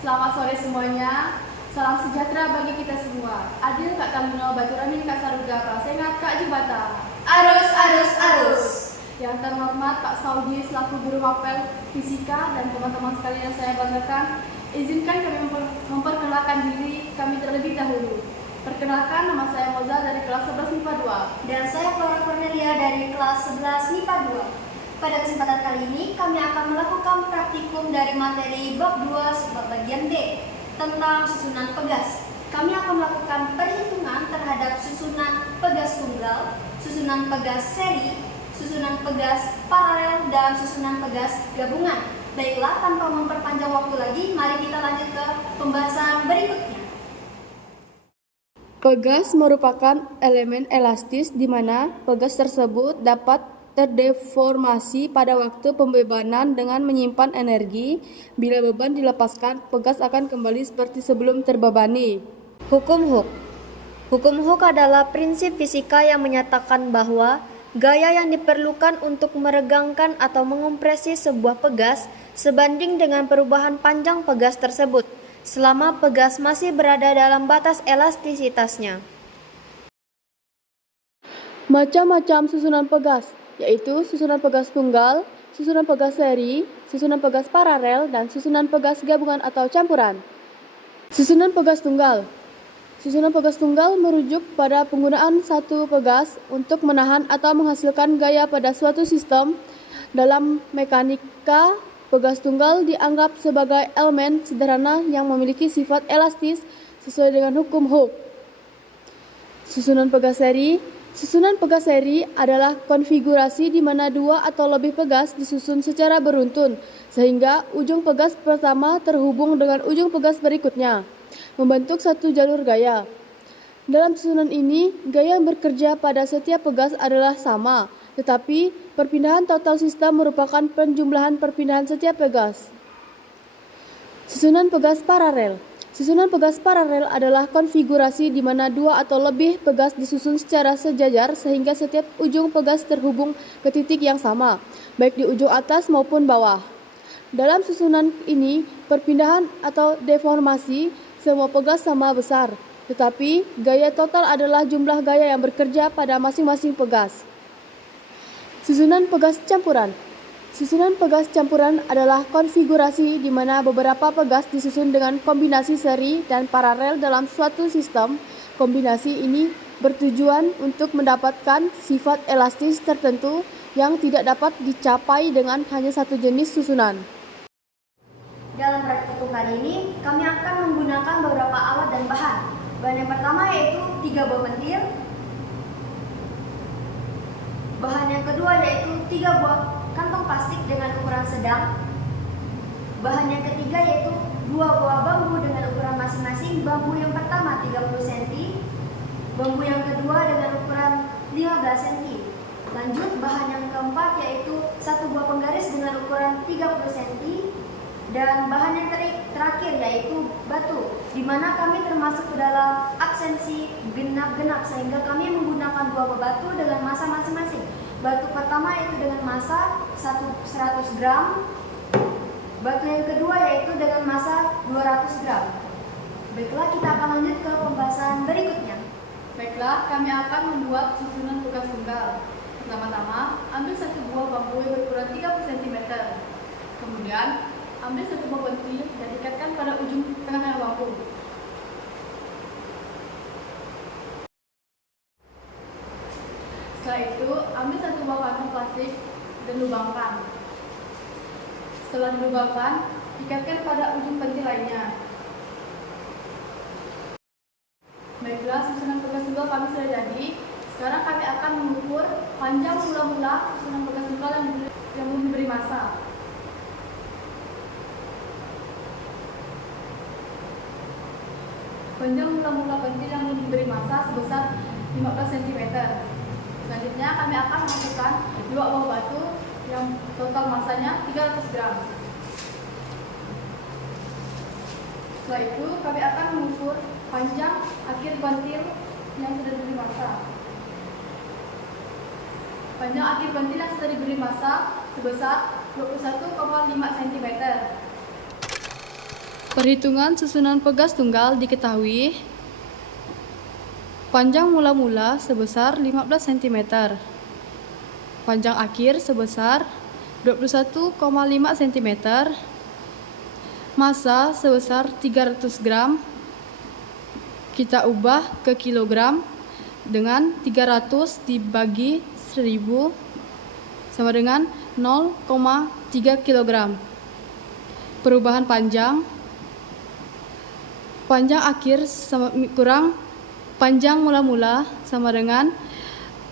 Selamat sore semuanya. Salam sejahtera bagi kita semua. Adil Kak Tamino, Baturamin Kak Saruga, Prasengat Kak Jibata. Arus, arus, arus. Yang terhormat Pak Saudi selaku Guru Mapel Fisika dan teman-teman sekalian yang saya banggakan, izinkan kami memperkenalkan diri kami terlebih dahulu. Perkenalkan, nama saya Moza dari kelas 11 MIPA 2. Dan saya Flora Cornelia dari kelas 11 MIPA 2. Pada kesempatan kali ini, kami akan melakukan praktikum dari materi bab 2 subbab bagian B tentang susunan pegas. Kami akan melakukan perhitungan terhadap susunan pegas tunggal, susunan pegas seri, susunan pegas paralel, dan susunan pegas gabungan. Baiklah, tanpa memperpanjang waktu lagi, mari kita lanjut ke pembahasan berikutnya. Pegas merupakan elemen elastis di mana pegas tersebut dapat terdeformasi pada waktu pembebanan dengan menyimpan energi. Bila beban dilepaskan, pegas akan kembali seperti sebelum terbebani. Hukum Hooke. Hukum Hooke adalah prinsip fisika yang menyatakan bahwa gaya yang diperlukan untuk meregangkan atau mengompresi sebuah pegas sebanding dengan perubahan panjang pegas tersebut, selama pegas masih berada dalam batas elastisitasnya. Macam-macam susunan pegas, yaitu susunan pegas tunggal, susunan pegas seri, susunan pegas paralel, dan susunan pegas gabungan atau campuran. Susunan pegas tunggal. Susunan pegas tunggal merujuk pada penggunaan satu pegas untuk menahan atau menghasilkan gaya pada suatu sistem. Dalam mekanika, pegas tunggal dianggap sebagai elemen sederhana yang memiliki sifat elastis sesuai dengan hukum Hooke. Susunan pegas seri. Susunan pegas seri adalah konfigurasi di mana dua atau lebih pegas disusun secara beruntun, sehingga ujung pegas pertama terhubung dengan ujung pegas berikutnya, membentuk satu jalur gaya. Dalam susunan ini, gaya yang bekerja pada setiap pegas adalah sama, tetapi perpindahan total sistem merupakan penjumlahan perpindahan setiap pegas. Susunan pegas paralel. Susunan pegas paralel adalah konfigurasi di mana dua atau lebih pegas disusun secara sejajar sehingga setiap ujung pegas terhubung ke titik yang sama, baik di ujung atas maupun bawah. Dalam susunan ini, perpindahan atau deformasi semua pegas sama besar, tetapi gaya total adalah jumlah gaya yang bekerja pada masing-masing pegas. Susunan pegas campuran. Susunan pegas campuran adalah konfigurasi di mana beberapa pegas disusun dengan kombinasi seri dan paralel dalam suatu sistem. Kombinasi ini bertujuan untuk mendapatkan sifat elastis tertentu yang tidak dapat dicapai dengan hanya satu jenis susunan. Dalam praktikum kali ini, kami akan menggunakan beberapa alat dan bahan. Bahan yang pertama yaitu 3 buah pentil. Bahan yang kedua yaitu 3 buah kantong plastik dengan ukuran sedang. Bahan yang ketiga yaitu 2 buah bambu dengan ukuran masing-masing. Bambu yang pertama 30 cm, bambu yang kedua dengan ukuran 15 cm. Lanjut, bahan yang keempat yaitu 1 buah penggaris dengan ukuran 30 cm. Dan bahan yang terakhir yaitu batu, di mana kami termasuk ke dalam absensi genap-genap sehingga kami menggunakan 2 buah batu dengan massa masing-masing. Batu pertama yaitu dengan massa 100 gram, batu yang kedua yaitu dengan massa 200 gram. Baiklah, kita akan lanjut ke pembahasan berikutnya. Baiklah, kami akan membuat susunan pegas tunggal. Pertama-tama, ambil 1 buah bambu yang berukuran 30 cm. Kemudian, ambil 1 buah pentil dan ikatkan pada ujung tengah bambu. Setelah itu, ambil 1 buah kantong plastik dan lubangkan. Setelah dilubangkan, ikatkan pada ujung pentil lainnya. Baiklah, susunan pegas tunggal kami sudah jadi. Sekarang kami akan mengukur panjang mula-mula susunan pegas tunggal yang diberi massa. Panjang mula-mula pentil yang diberi massa sebesar 15 cm. Selanjutnya kami akan masukkan 2 buah batu yang total massanya 300 gram. Setelah itu kami akan mengukur panjang akhir pentil yang sudah diberi massa. Panjang akhir pentil yang sudah diberi massa sebesar 21,5 cm. Perhitungan susunan pegas tunggal diketahui. Panjang mula-mula sebesar 15 cm. Panjang akhir sebesar 21,5 cm. Massa sebesar 300 gram. Kita ubah ke kilogram dengan 300 dibagi 1000 sama dengan 0,3 kg. Perubahan panjang akhir kurang panjang mula-mula sama dengan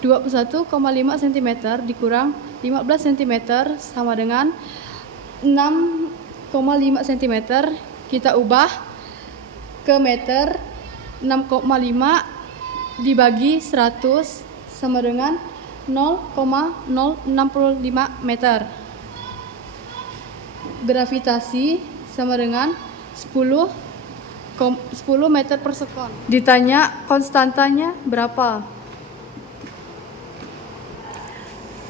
21,5 cm dikurang 15 cm sama dengan 6,5 cm. Kita ubah ke meter. 6,5 dibagi 100 sama dengan 0,065 meter. Gravitasi sama dengan 10 meter per sekon. Ditanya konstantanya berapa?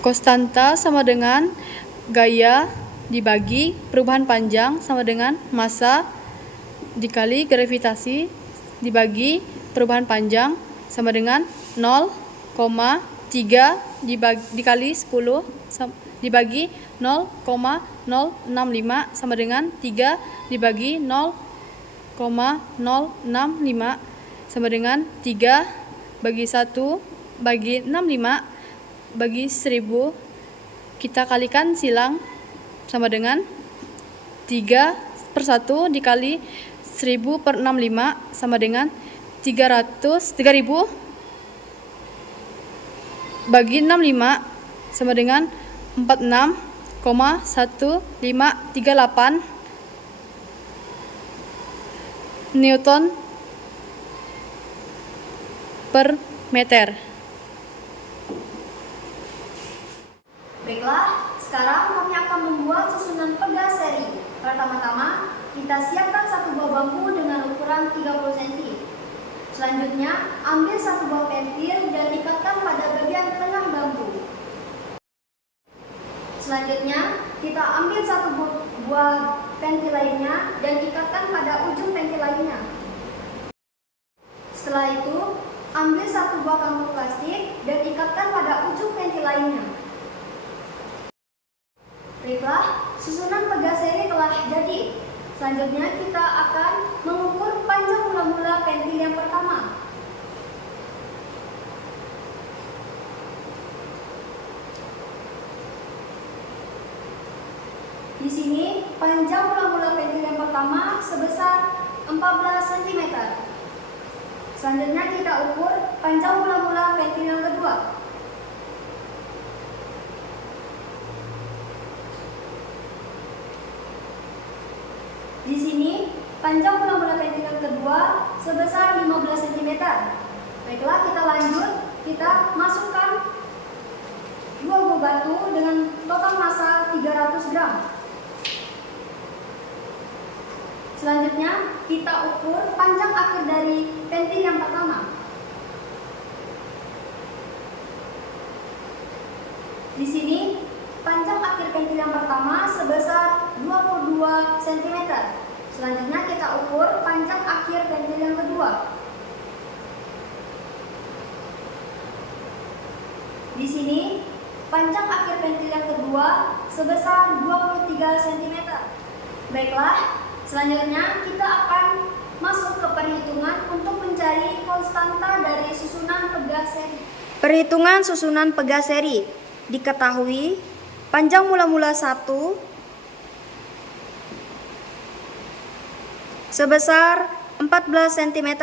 Konstanta sama dengan gaya dibagi perubahan panjang sama dengan massa dikali gravitasi dibagi perubahan panjang sama dengan 0,3 dikali 10 dibagi 0,065 sama dengan 3 dibagi 0,065 sama dengan 3 bagi 1 bagi 65 bagi 1000. Kita kalikan silang sama dengan 3/1 dikali 1000 per 65 sama dengan 3000 bagi 65 sama dengan 46,1538 Newton per meter. Baiklah, sekarang kami akan membuat susunan pegas seri. Pertama-tama, kita siapkan satu buah bambu dengan ukuran 30 cm. Selanjutnya, ambil satu buah pentil dan ikatkan pada bagian tengah bambu. Selanjutnya, kita ambil satu buah pentil lainnya dan ikatkan pada ujung pentil lainnya. Setelah itu, ambil satu buah kantong plastik dan ikatkan pada ujung pentil lainnya. Baiklah, susunan pegas seri telah jadi. Selanjutnya kita akan mengukur panjang mula-mula pentil yang pertama. Di sini panjang mula-mula pentil yang pertama sebesar 14 cm. Selanjutnya kita ukur panjang mula-mula pentil yang kedua. Di sini panjang mula-mula pentil yang kedua sebesar 15 cm. Baiklah, kita lanjut. Kita masukkan 2 buah batu dengan total massa 300 gram. Selanjutnya, kita ukur panjang akhir dari pentil yang pertama. Di sini, panjang akhir pentil yang pertama sebesar 22 cm. Selanjutnya, kita ukur panjang akhir pentil yang kedua. Di sini, panjang akhir pentil yang kedua sebesar 23 cm. Baiklah, selanjutnya kita akan masuk ke perhitungan untuk mencari konstanta dari susunan pegas seri. Perhitungan susunan pegas seri. Diketahui panjang mula-mula 1 sebesar 14 cm.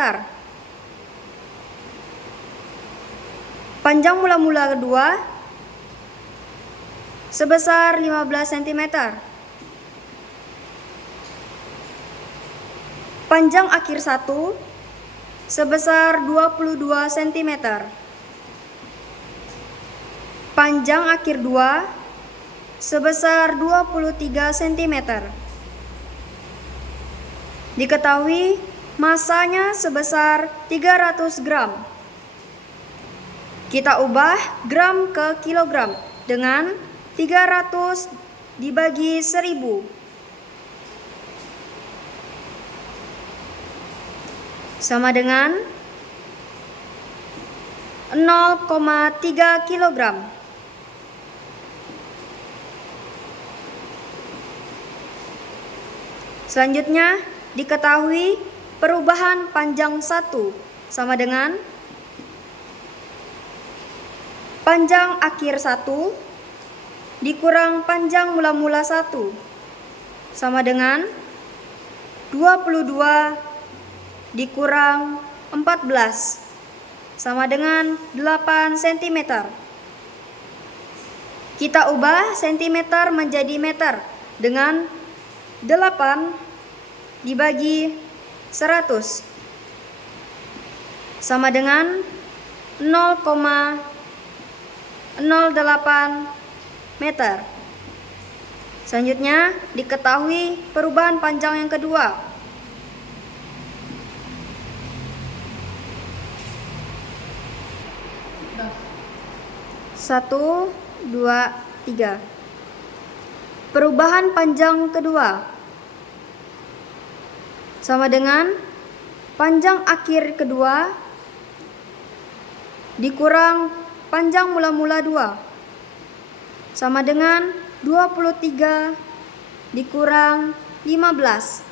Panjang mula-mula kedua sebesar 15 cm. Panjang akhir 1 sebesar 22 cm. Panjang akhir 2 sebesar 23 cm. Diketahui massanya sebesar 300 gram. Kita ubah gram ke kilogram dengan 300 dibagi 1000 sama dengan 0,3 kg. Selanjutnya, diketahui perubahan panjang 1 sama dengan panjang akhir 1 dikurang panjang mula-mula 1 sama dengan 22 dikurang 14 sama dengan 8 cm. Kita ubah cm menjadi meter dengan 8 dibagi 100 sama dengan 0,08 meter. Selanjutnya, diketahui perubahan panjang yang kedua. Satu, dua, tiga. Perubahan panjang kedua sama dengan panjang akhir kedua dikurang panjang mula-mula 2 sama dengan 23 dikurang 15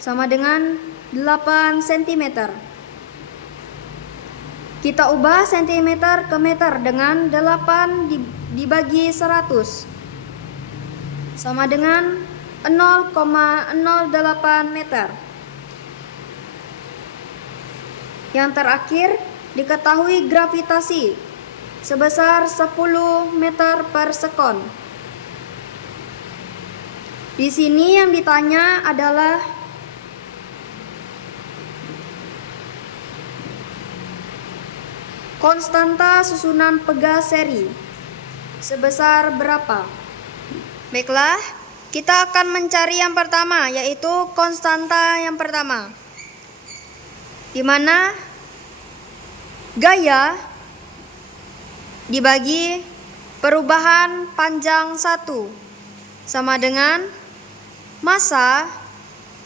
sama dengan 8 cm. Kita ubah cm ke meter dengan 8 dibagi 100 sama dengan 0,08 meter. Yang terakhir, diketahui gravitasi sebesar 10 meter per sekon. Di sini yang ditanya adalah konstanta susunan pegas seri sebesar berapa? Baiklah, kita akan mencari yang pertama, yaitu konstanta yang pertama, di mana gaya dibagi perubahan panjang 1 sama dengan massa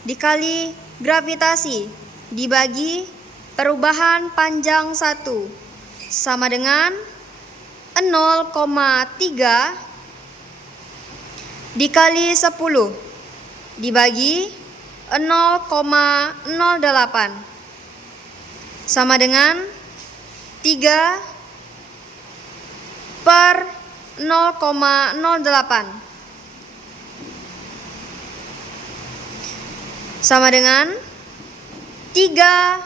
dikali gravitasi dibagi perubahan panjang 1 sama dengan 0,3 dikali 10 dibagi 0,08 sama dengan 3 per 0,08 sama dengan 3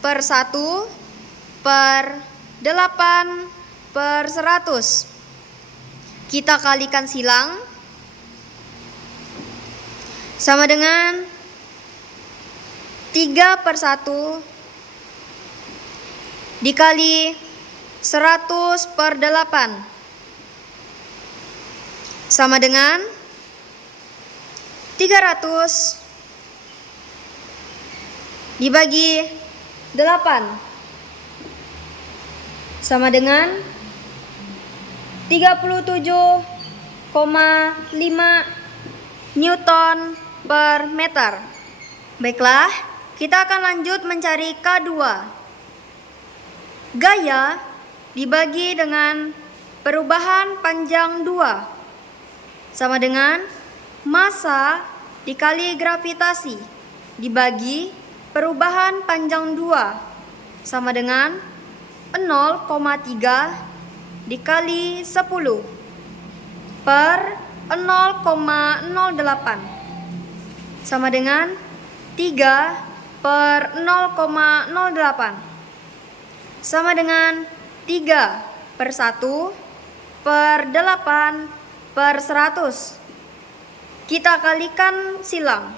per 1 per 8 per 100. Kita kalikan silang sama dengan 3 per 1 dikali 100 per 8 sama dengan 300 dibagi 8 sama dengan 37,5 Newton per meter. Baiklah, kita akan lanjut mencari K2. Gaya dibagi dengan perubahan panjang 2 sama dengan massa dikali gravitasi dibagi perubahan panjang 2 sama dengan 0,3 dikali 10 per 0,08 sama dengan 3 per 0,08 sama dengan 3 per 1 per 8 per 100. Kita kalikan silang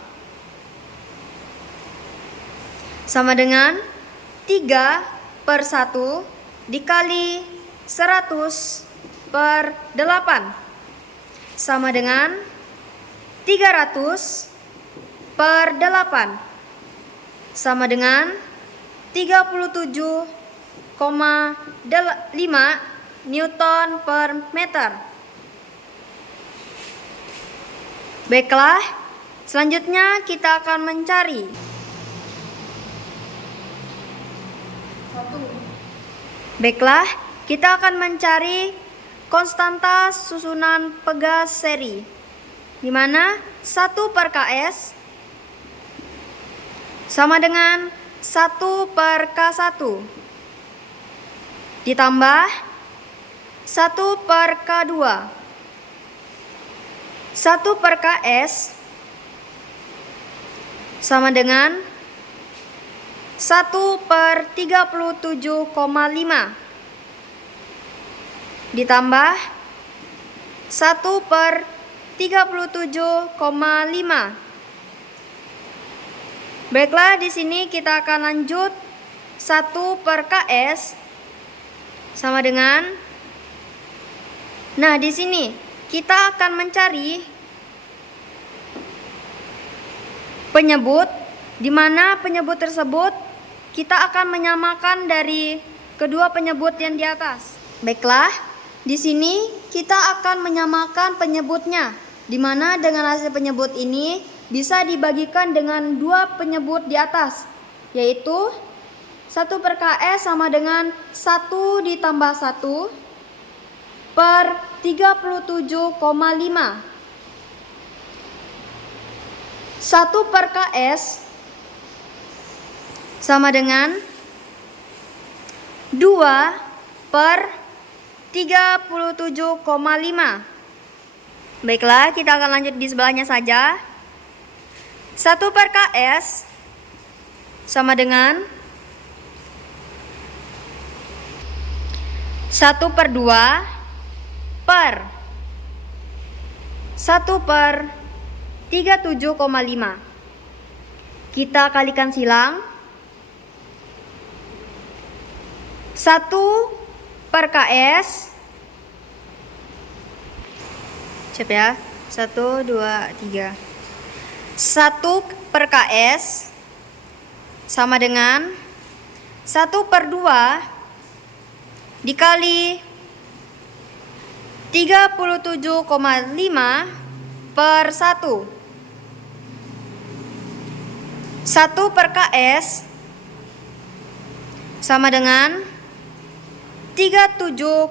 sama dengan 3 per 1 dikali 100 per 8 sama dengan 300 per 8 sama dengan 37,5 Newton per meter. Baiklah, selanjutnya kita akan mencari Baiklah, kita akan mencari konstanta susunan pegas seri, di mana 1 per Ks sama dengan 1 per K1 ditambah 1 per K2. 1 per Ks sama dengan 1 per 37,5 ditambah 1 per 37,5. Baiklah, di sini kita akan lanjut 1 per Ks sama dengan, nah di sini kita akan mencari penyebut, di mana penyebut tersebut kita akan menyamakan dari kedua penyebut yang di atas. Baiklah, di sini kita akan menyamakan penyebutnya, di mana dengan hasil penyebut ini bisa dibagikan dengan dua penyebut di atas, yaitu 1 per Ks sama dengan 1 ditambah 1 per 37,5. 1 per Ks sama dengan 2 per 37,5. Baiklah, kita akan lanjut di sebelahnya saja. 1 per Ks sama dengan 1 per 2 per 1 per 37,5. Kita kalikan silang. 1 per Ks, cep ya, 1, 2, 3. 1 per Ks sama dengan 1 per 2 dikali 37,5 per 1. 1 per Ks sama dengan 37,5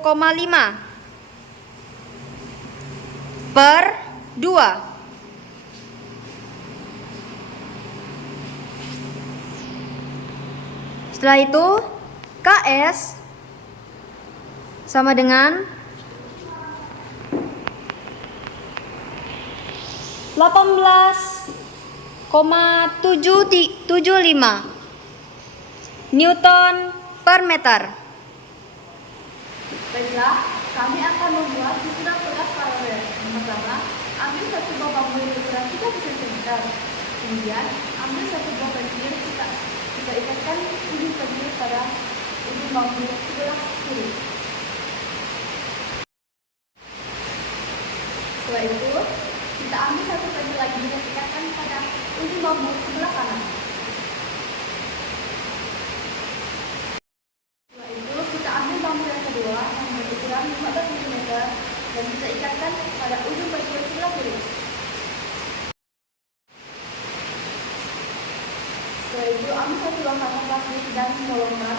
per 2. Setelah itu Ks sama dengan 18,775 Newton per meter. Baiklah, kami akan membuat susunan pegas paralel. Yang pertama, ambil satu buah bambu yang berukuran 30 cm. Kemudian, ambil satu buah pensil, kita ikatkan ujung pensil pada ujung bambu sebelah kiri. Setelah itu, kita ambil satu pensil lagi dan ikatkan pada ujung bambu sebelah kanan. Setelah itu, kita ambil bambu yang kedua yang berukuran 15 cm dan kita ikatkan pada ujung pensil sebelah kiri. Setelah itu, ambil satu longsoran plastik dan bolongkan.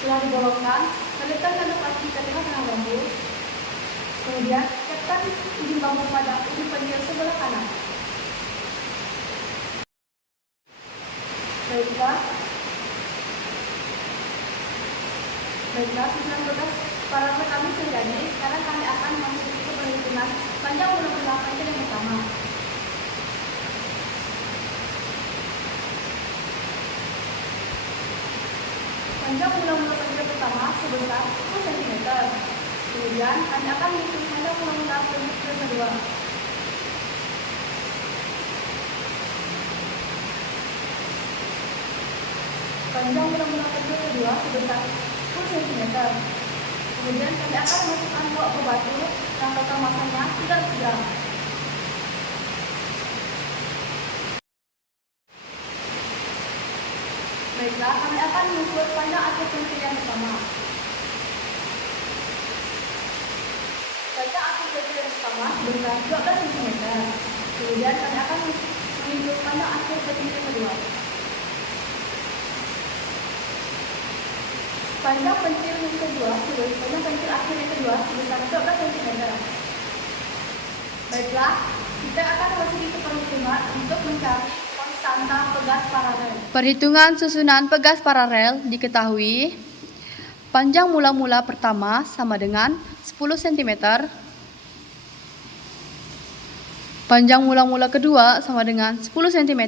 Setelah dibolongkan, selipkan kantong plastik ke tengah-tengah bambu. Kemudian, ikatkan ujung bambu pada ujung pensil sebelah kanan. Baiklah, susunan pegas paralel kami sudah jadi. Sekarang kami akan masuk ke perhitungan panjang ulang-ulang pensil yang pertama. Panjang ulang-ulang pensil pertama sebesar 10 cm. Kemudian kami akan menghitung panjang ulang-ulang pensil kedua. Panjang ulang-ulang pensil kedua sebesar 10 cm. Kemudian kami akan masukkan blok ke batu yang total masanya 300 gram. Baiklah, kami akan mengukur panjang akhir pensil yang pertama. Panjang akhir pensil yang pertama sebesar 12 cm. Kemudian kami akan menghitung panjang akhir pensil kedua. Panjang pentil yang kedua sebagai panjang pentil akhir yang kedua sebesar 12 cm. Baiklah, kita akan memasuki ke perhitungan untuk mencari konstanta pegas paralel. Perhitungan susunan pegas paralel diketahui panjang mula-mula pertama sama dengan 10 cm. Panjang mula-mula kedua sama dengan 10 cm.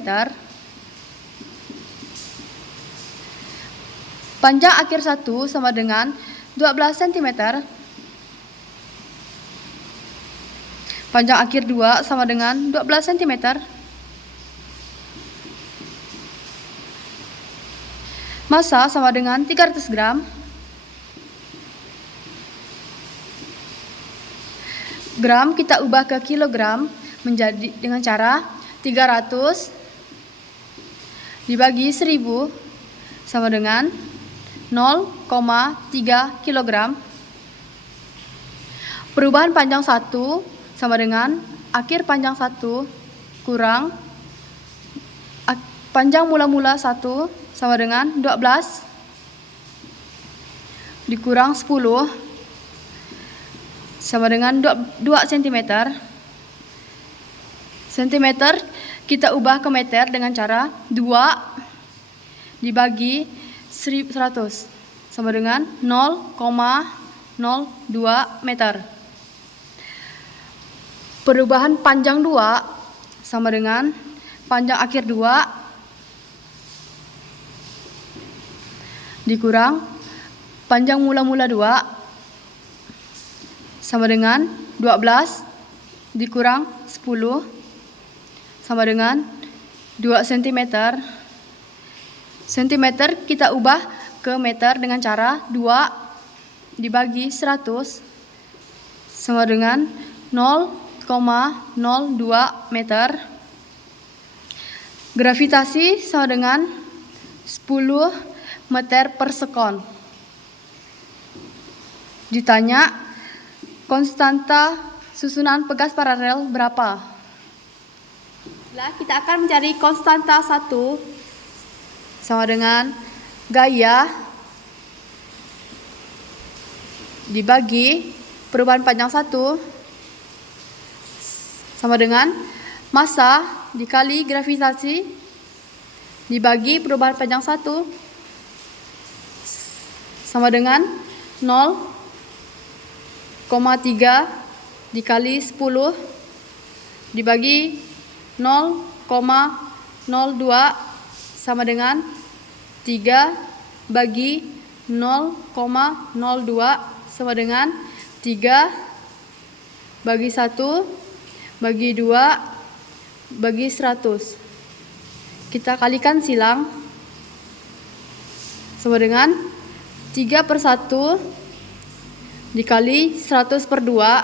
Panjang akhir satu sama dengan 12 cm. Panjang akhir 2 sama dengan 12 cm. Massa sama dengan 300 gram. Gram kita ubah ke kilogram menjadi dengan cara 300 dibagi 1000 sama dengan 0,3 kg. Perubahan panjang 1 sama dengan akhir panjang 1 kurang panjang mula-mula 1 sama dengan 12 dikurang 10 sama dengan 2 cm. Sentimeter kita ubah ke meter dengan cara 2 dibagi 100 sama dengan 0,02 meter. Perubahan panjang 2 sama dengan panjang akhir 2 dikurang panjang mula-mula 2 sama dengan 12 dikurang 10 sama dengan 2 cm. Sentimeter kita ubah ke meter dengan cara 2 dibagi 100 sama dengan 0,02 meter. Gravitasi sama dengan 10 meter per sekon. Ditanya konstanta susunan pegas paralel berapa? Kita akan mencari konstanta 1 sama dengan gaya dibagi perubahan panjang 1 sama dengan massa dikali gravitasi dibagi perubahan panjang 1 sama dengan 0,3 dikali 10 dibagi 0,02 sama dengan 3 bagi 0,02 sama dengan 3 bagi 1 bagi 2 bagi 100. Kita kalikan silang sama dengan 3/1 dikali 100/2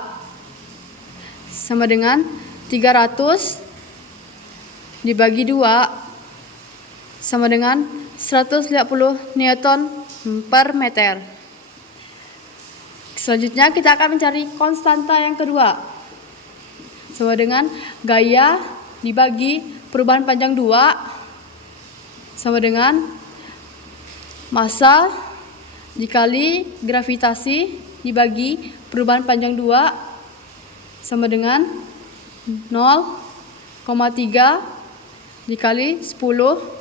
sama dengan 300 dibagi 2 sama dengan 150 Newton per meter. Selanjutnya kita akan mencari konstanta yang kedua sama dengan gaya dibagi perubahan panjang 2 sama dengan massa dikali gravitasi dibagi perubahan panjang 2 sama dengan 0,3 dikali 10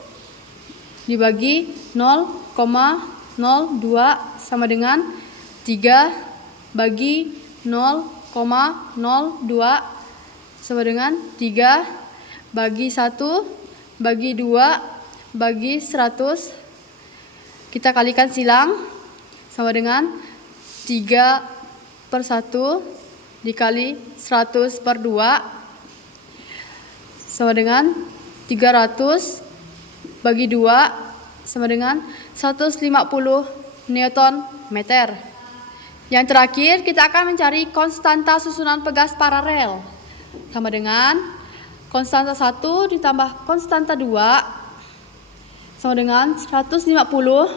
dibagi 0,02 sama dengan 3 bagi 0,02 sama dengan 3 bagi 1 bagi 2 bagi 100. Kita kalikan silang sama dengan 3/1 dikali 100/2 sama dengan 300 bagi 2 sama dengan 150 Newton meter. Yang terakhir kita akan mencari konstanta susunan pegas paralel sama dengan konstanta 1 ditambah konstanta 2 sama dengan 150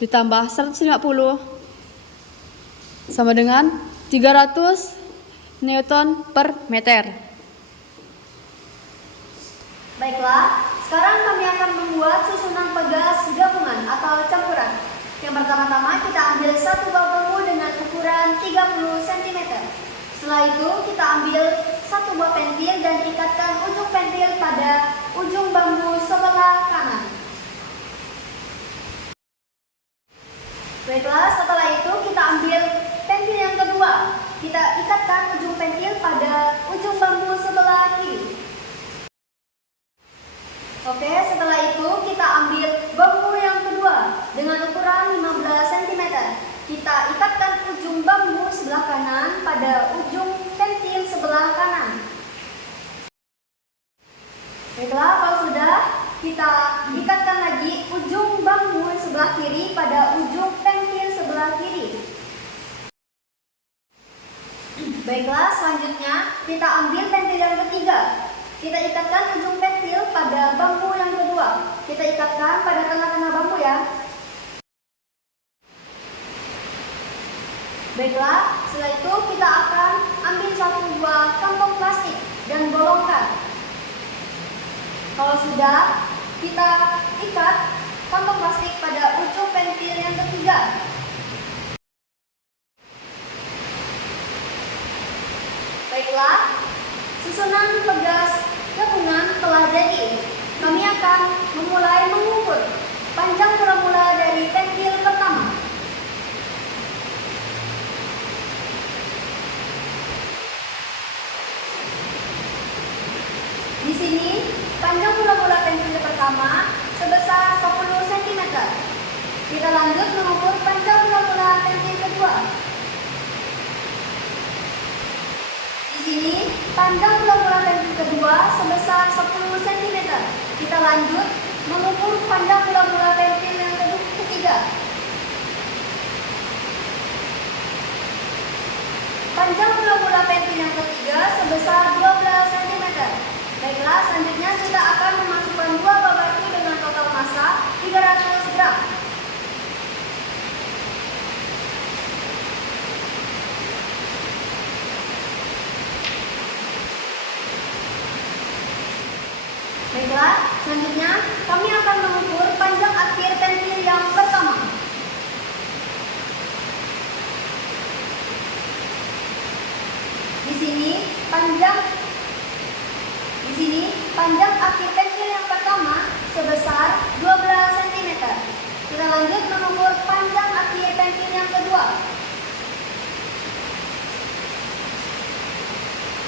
ditambah 150 sama dengan 300 Newton per meter. Baiklah, sekarang kami akan membuat susunan pegas gabungan atau campuran. Yang pertama-tama kita ambil satu buah bambu dengan ukuran 30 cm. Setelah itu kita ambil satu buah pentil dan ikatkan ujung pentil pada ujung bambu sebelah kanan. Baiklah, setelah itu kita ambil pentil yang kedua. Kita ikatkan ujung pentil pada ujung bambu sebelah kiri. Oke, setelah itu kita ambil bambu yang kedua dengan ukuran 15 cm. Kita ikatkan ujung bambu sebelah kanan pada ujung pentil sebelah kanan. Baiklah, kalau sudah, kita ikatkan lagi ujung bambu sebelah kiri pada ujung pentil sebelah kiri. Baiklah, selanjutnya kita ambil pentil yang ketiga. Kita ikatkan ujung pentil pada bambu yang kedua. Kita ikatkan pada tengah-tengah bambu ya. Baiklah, setelah itu kita akan ambil satu buah kantong plastik dan bolongkan. Kalau sudah, kita ikat kantong plastik pada ujung pentil yang ketiga. Baiklah, susunan pegas gabungan telah jadi. Kami akan memulai mengukur panjang mula-mula dari pentil pertama. Di sini, panjang mula-mula pentil pertama sebesar 10 cm. Kita lanjut mengukur panjang mula-mula pentil kedua. Di sini, panjang mula-mula pentil kedua sebesar 10 cm. Kita lanjut mengukur panjang mula-mula pentil yang ketiga. Panjang mula-mula pentil yang ketiga sebesar 12 cm. Baiklah, selanjutnya kita akan memasukkan dua buah batu dengan total massa 300 gram. Baiklah, selanjutnya kami akan mengukur panjang akhir pentil yang pertama. Di sini panjang akhir pentil yang pertama sebesar 12 cm. Kita lanjut mengukur panjang akhir pentil yang kedua.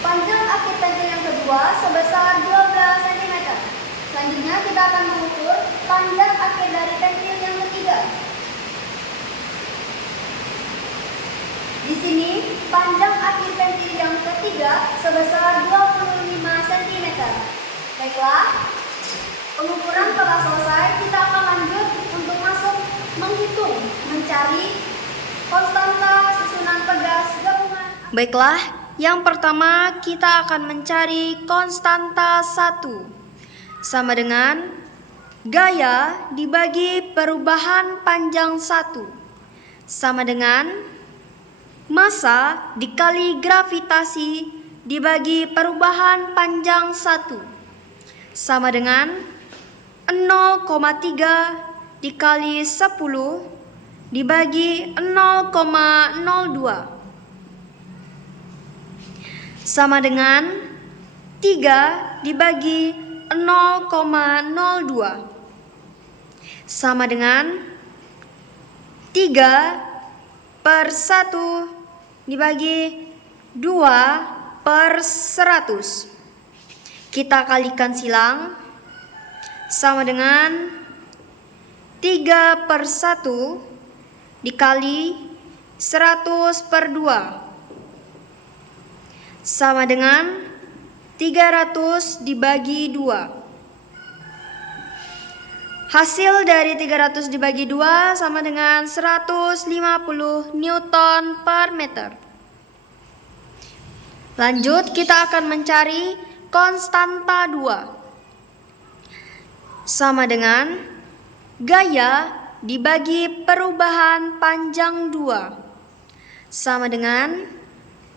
Panjang akhir pentil yang kedua sebesar 12 cm. Selanjutnya kita akan mengukur panjang akhir dari pentil yang ketiga. Di sini panjang akhir pentil yang ketiga sebesar 25 cm. Baiklah, pengukuran telah selesai. Kita akan lanjut untuk masuk menghitung, mencari konstanta susunan pegas gabungan. Baiklah, yang pertama kita akan mencari konstanta 1 sama dengan gaya dibagi perubahan panjang 1 sama dengan massa dikali gravitasi dibagi perubahan panjang 1 sama dengan 0,3 dikali 10 dibagi 0,02 sama dengan 3 dibagi 0,02 sama dengan 3/1 dibagi 2/100. Kita kalikan silang sama dengan 3/1 dikali 100/2 sama dengan 300 dibagi 2. Hasil dari 300 dibagi 2 sama dengan 150 Newton per meter. Lanjut, kita akan mencari konstanta 2 sama dengan gaya dibagi perubahan panjang 2 sama dengan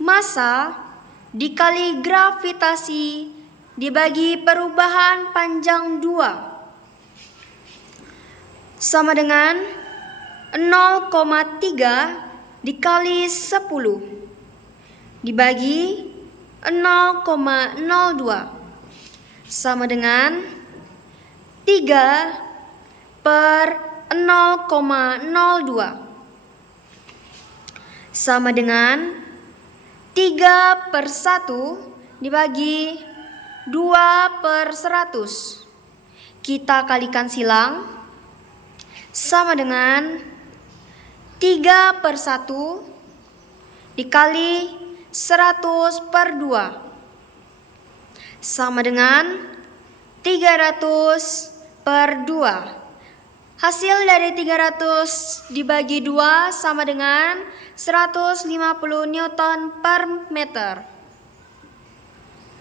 massa dikali gravitasi dibagi perubahan panjang 2 sama dengan 0,3 dikali 10 dibagi 0,02 sama dengan 3 per 0,02 sama dengan 3 per 1 dibagi 2 per 100. Kita kalikan silang sama dengan 3 per 1 dikali 100 per 2 sama dengan 300 per 2. Hasil dari 300 dibagi 2 sama dengan 150 Newton per meter.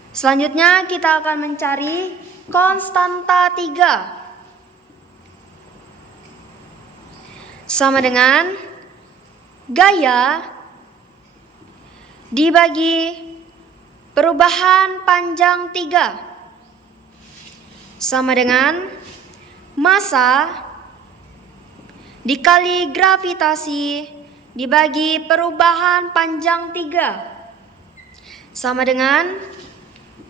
Selanjutnya kita akan mencari konstanta 3. Sama dengan gaya dibagi perubahan panjang 3 sama dengan massa dikali gravitasi dibagi perubahan panjang 3 sama dengan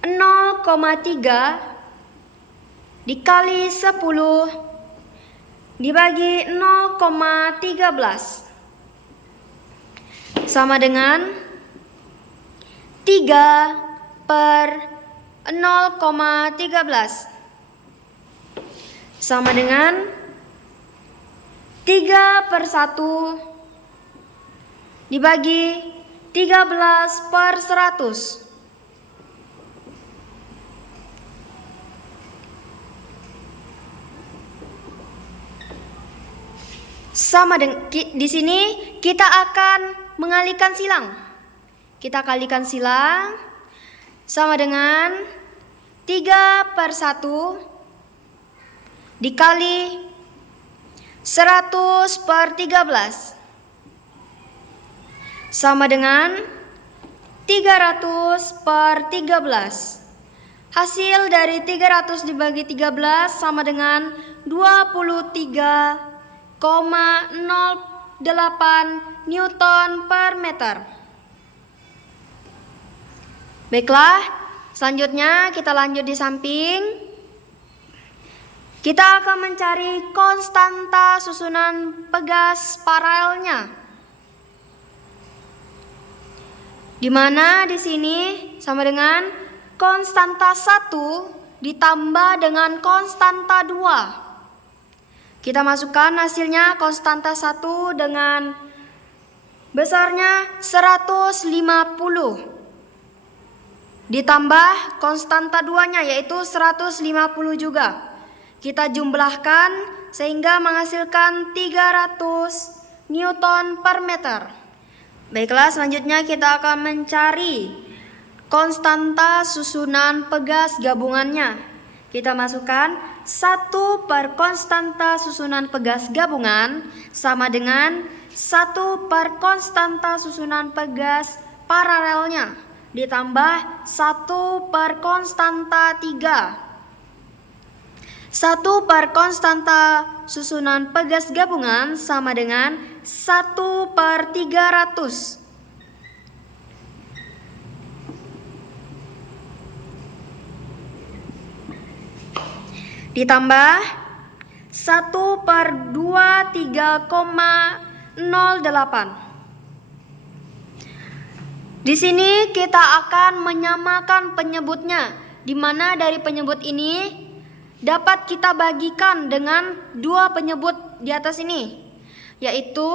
0,3 dikali 10 dibagi 0,13 sama dengan 3 per 0,13 sama dengan 3 per 1 dibagi 13 per 100. Sama dengan di sini kita akan mengalihkan silang. Kita kalikan silang sama dengan 3 per 1 dikali 100 per 13 sama dengan 300 per 13. Hasil dari 300 dibagi 13 sama dengan 23,08 Newton per meter. Baiklah, selanjutnya kita lanjut di samping. Kita akan mencari konstanta susunan pegas paralelnya. Di mana di sini sama dengan konstanta 1 ditambah dengan konstanta 2. Kita masukkan hasilnya konstanta 1 dengan besarnya 150. Ditambah konstanta 2-nya yaitu 150 juga. Kita jumlahkan sehingga menghasilkan 300 Newton per meter. Baiklah, selanjutnya kita akan mencari konstanta susunan pegas gabungannya. Kita masukkan 1 per konstanta susunan pegas gabungan sama dengan 1 per konstanta susunan pegas paralelnya ditambah 1 per konstanta 3. 1 per konstanta susunan pegas gabungan sama dengan 1 per 300. Ditambah 1 per 23,08. Di sini kita akan menyamakan penyebutnya, di mana dari penyebut ini dapat kita bagikan dengan dua penyebut di atas ini, yaitu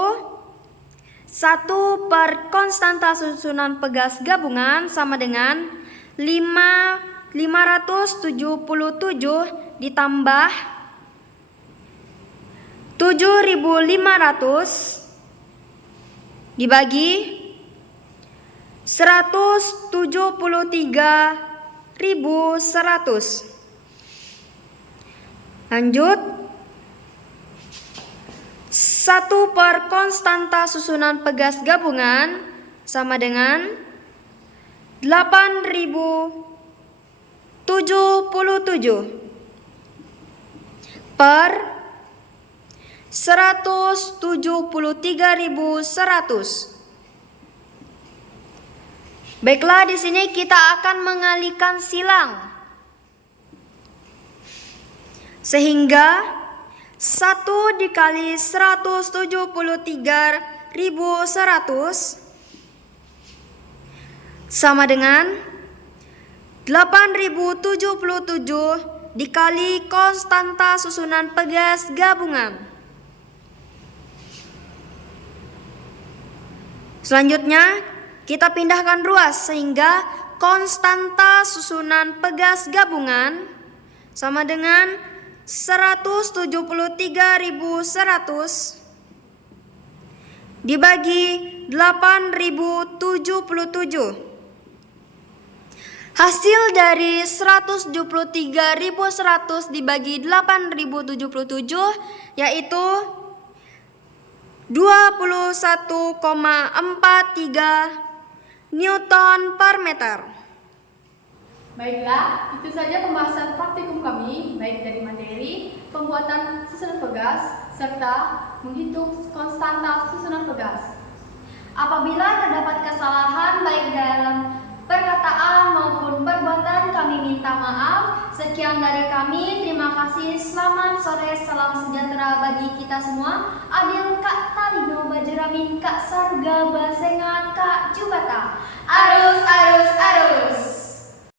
1 per konstanta susunan pegas gabungan sama dengan 577 ditambah 7.500 dibagi 173.100. Lanjut, 1 per konstanta susunan pegas gabungan sama dengan 8.077 per 173.100. Baiklah, di sini kita akan mengalihkan silang. Sehingga 1 dikali 173.100 sama dengan 8.077 dikali konstanta susunan pegas gabungan. Selanjutnya, kita pindahkan ruas sehingga konstanta susunan pegas gabungan sama dengan 173.100 dibagi 8.077. Hasil dari 173.100 dibagi 8.077 yaitu 21,43 Newton per meter. Baiklah, itu saja pembahasan praktikum kami, baik dari materi, pembuatan susunan pegas, serta menghitung konstanta susunan pegas. Apabila terdapat kesalahan baik dalam perkataan maupun perbuatan, kami minta maaf. Sekian dari kami, terima kasih, selamat sore, salam sejahtera bagi kita semua. Adil Kak Talino Bajeramin Kak Sarga Basengat Kak Jubata. Arus, arus, arus.